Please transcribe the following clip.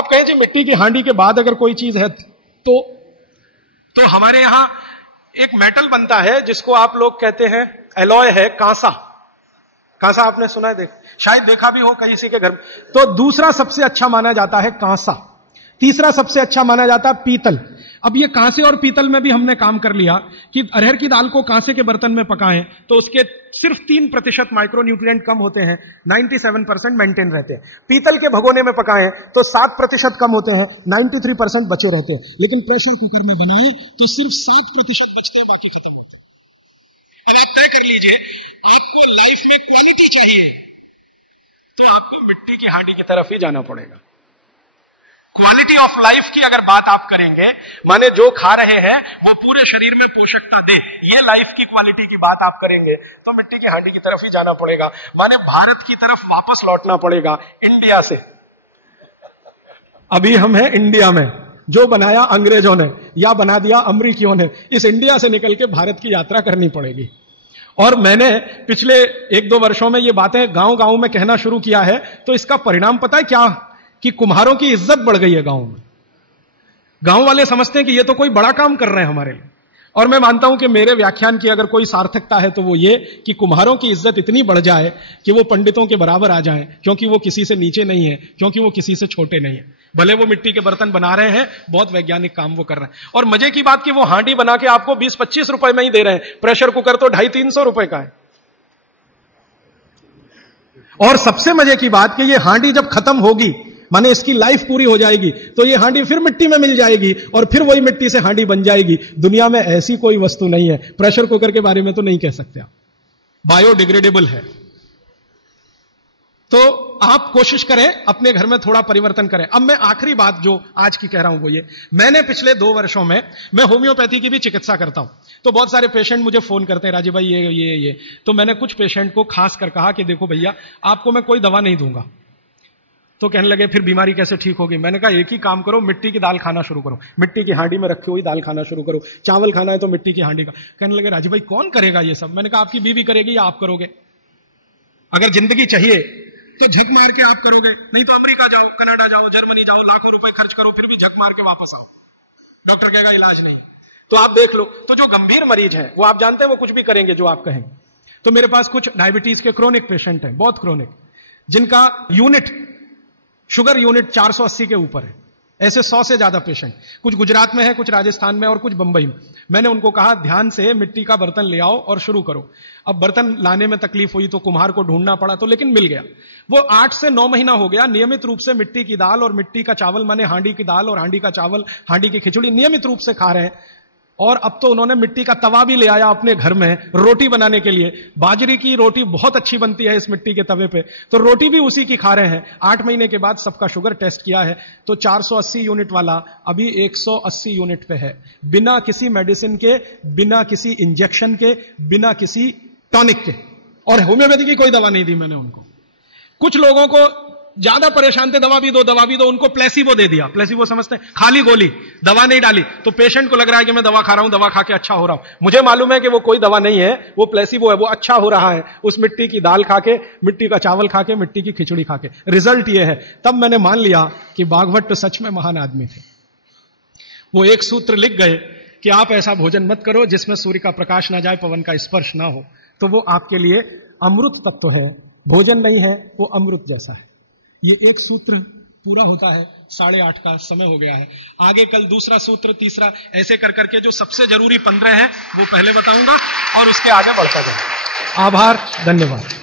आप कहें जी मिट्टी की हांडी के बाद अगर कोई चीज है तो हमारे यहां एक मेटल बनता है जिसको आप लोग कहते हैं एलॉय है, कांसा। कांसा आपने सुना है, शायद देखा भी हो किसी के घर में। तो दूसरा सबसे अच्छा माना जाता है कांसा, तीसरा सबसे अच्छा माना जाता है पीतल। अब ये कांसे और पीतल में भी हमने काम कर लिया कि अरहर की दाल को कांसे के बर्तन में पकाएं तो उसके सिर्फ 3% माइक्रोन्यूट्रिएंट कम होते हैं, 97% मेंटेन रहते हैं। पीतल के भगोने में पकाएं तो 7% कम होते हैं, 93% बचे रहते हैं। लेकिन प्रेशर कुकर में बनाएं तो सिर्फ 7% बचते हैं, बाकी खत्म होते हैं। अब आप तय कर लीजिए, आपको लाइफ में क्वालिटी चाहिए तो आपको मिट्टी की हांडी की तरफ ही जाना पड़ेगा। क्वालिटी ऑफ लाइफ की अगर बात आप करेंगे, माने जो खा रहे हैं वो पूरे शरीर में पोषकता दे, ये लाइफ की क्वालिटी की बात आप करेंगे तो मिट्टी की हांडी की तरफ ही जाना पड़ेगा। माने भारत की तरफ वापस लौटना पड़ेगा इंडिया से। अभी हम हैं इंडिया में, जो बनाया अंग्रेजों ने या बना दिया अमरीकियों ने, इस इंडिया से निकल के भारत की यात्रा करनी पड़ेगी। और मैंने पिछले 1-2 वर्षों में ये बातें गांव गांव में कहना शुरू किया है, तो इसका परिणाम पता है क्या, कि कुम्हारों की इज्जत बढ़ गई है गांव में। गांव वाले समझते हैं कि ये तो कोई बड़ा काम कर रहे हैं हमारे लिए। और मैं मानता हूं कि मेरे व्याख्यान की अगर कोई सार्थकता है तो वो ये कि कुम्हारों की इज्जत इतनी बढ़ जाए कि वो पंडितों के बराबर आ जाएं, क्योंकि वो किसी से नीचे नहीं है, क्योंकि वो किसी से छोटे नहीं है। भले वो मिट्टी के बर्तन बना रहे हैं, बहुत वैज्ञानिक काम वो कर रहे हैं। और मजे की बात कि वो हांडी बना के आपको 20-25 रुपए में ही दे रहे हैं, प्रेशर कुकर तो 250-300 रुपए का है। और सबसे मजे की बात कि ये हांडी जब खत्म होगी, माने इसकी लाइफ पूरी हो जाएगी, तो ये हांडी फिर मिट्टी में मिल जाएगी और फिर वही मिट्टी से हांडी बन जाएगी। दुनिया में ऐसी कोई वस्तु नहीं है, प्रेशर कुकर के बारे में तो नहीं कह सकते आप, बायोडिग्रेडेबल है। तो आप कोशिश करें अपने घर में थोड़ा परिवर्तन करें। अब मैं आखिरी बात जो आज की कह रहा हूं वो ये, मैंने पिछले 2 वर्षों में, मैं होम्योपैथी की भी चिकित्सा करता हूं, तो बहुत सारे पेशेंट मुझे फोन करते हैं, राजीव भाई ये। तो मैंने कुछ पेशेंट को खास कर कहा कि देखो भैया, आपको मैं कोई दवा नहीं दूंगा। तो कहने लगे फिर बीमारी कैसे ठीक होगी? मैंने कहा एक ही काम करो, मिट्टी की दाल खाना शुरू करो, मिट्टी की हांडी में रखी हुई दाल खाना शुरू करो। चावल खाना है तो मिट्टी की हांडी का। कहने लगे राजीव भाई कौन करेगा ये सब? मैंने कहा आपकी बीवी करेगी या आप करोगे? अगर जिंदगी चाहिए तो झक मार के आप करोगे, नहीं तो अमेरिका जाओ, कनाडा जाओ, जर्मनी जाओ, लाखों रुपए खर्च करो, फिर भी झक मार के वापस आओ, डॉक्टर कहेगा इलाज नहीं। तो आप देख लो, तो जो गंभीर मरीज हैं वो आप जानते हैं वो कुछ भी करेंगे जो आप कहें। तो मेरे पास कुछ डायबिटीज के क्रोनिक पेशेंट हैं, बहुत क्रोनिक, जिनका शुगर यूनिट 480 के ऊपर है। ऐसे 100 से ज्यादा पेशेंट, कुछ गुजरात में है, कुछ राजस्थान में और कुछ बंबई में। मैंने उनको कहा ध्यान से मिट्टी का बर्तन ले आओ और शुरू करो। अब बर्तन लाने में तकलीफ हुई तो कुम्हार को ढूंढना पड़ा, तो लेकिन मिल गया। वो 8 से 9 महीना हो गया नियमित रूप से मिट्टी की दाल और मिट्टी का चावल, माने हांडी की दाल और हांडी का चावल, हांडी की खिचड़ी नियमित रूप से खा रहे हैं। और अब तो उन्होंने मिट्टी का तवा भी ले आया अपने घर में रोटी बनाने के लिए। बाजरी की रोटी बहुत अच्छी बनती है इस मिट्टी के तवे पे, तो रोटी भी उसी की खा रहे हैं। 8 महीने के बाद सबका शुगर टेस्ट किया है तो 480 यूनिट वाला अभी 180 यूनिट पे है, बिना किसी मेडिसिन के, बिना किसी इंजेक्शन के, बिना किसी टॉनिक के। और होम्योपैथी की कोई दवा नहीं दी मैंने उनको। कुछ लोगों को ज्यादा परेशान थे, दवा भी दो, उनको प्लेसिबो दे दिया। प्लेसिबो समझते हैं, खाली गोली, दवा नहीं डाली। तो पेशेंट को लग रहा है कि मैं दवा खा रहा हूं, दवा खा के अच्छा हो रहा हूं। मुझे मालूम है कि वो कोई दवा नहीं है, वो प्लेसिबो है, वो अच्छा हो रहा है उस मिट्टी की दाल खा के, मिट्टी का चावल खा के, मिट्टी की खिचड़ी खा के। रिजल्ट ये है। तब मैंने मान लिया कि बागभट्ट सच में महान आदमी थे। वो एक सूत्र लिख गए कि आप ऐसा भोजन मत करो जिसमें सूर्य का प्रकाश ना जाए, पवन का स्पर्श ना हो। तो वो आपके लिए अमृत तत्व है, भोजन नहीं है, वो अमृत जैसा है। ये एक सूत्र पूरा होता है, 8:30 का समय हो गया है। आगे कल दूसरा सूत्र, तीसरा, ऐसे कर करके जो सबसे जरूरी 15 है वो पहले बताऊंगा और उसके आगे बढ़ता जाऊंगा। आभार, धन्यवाद।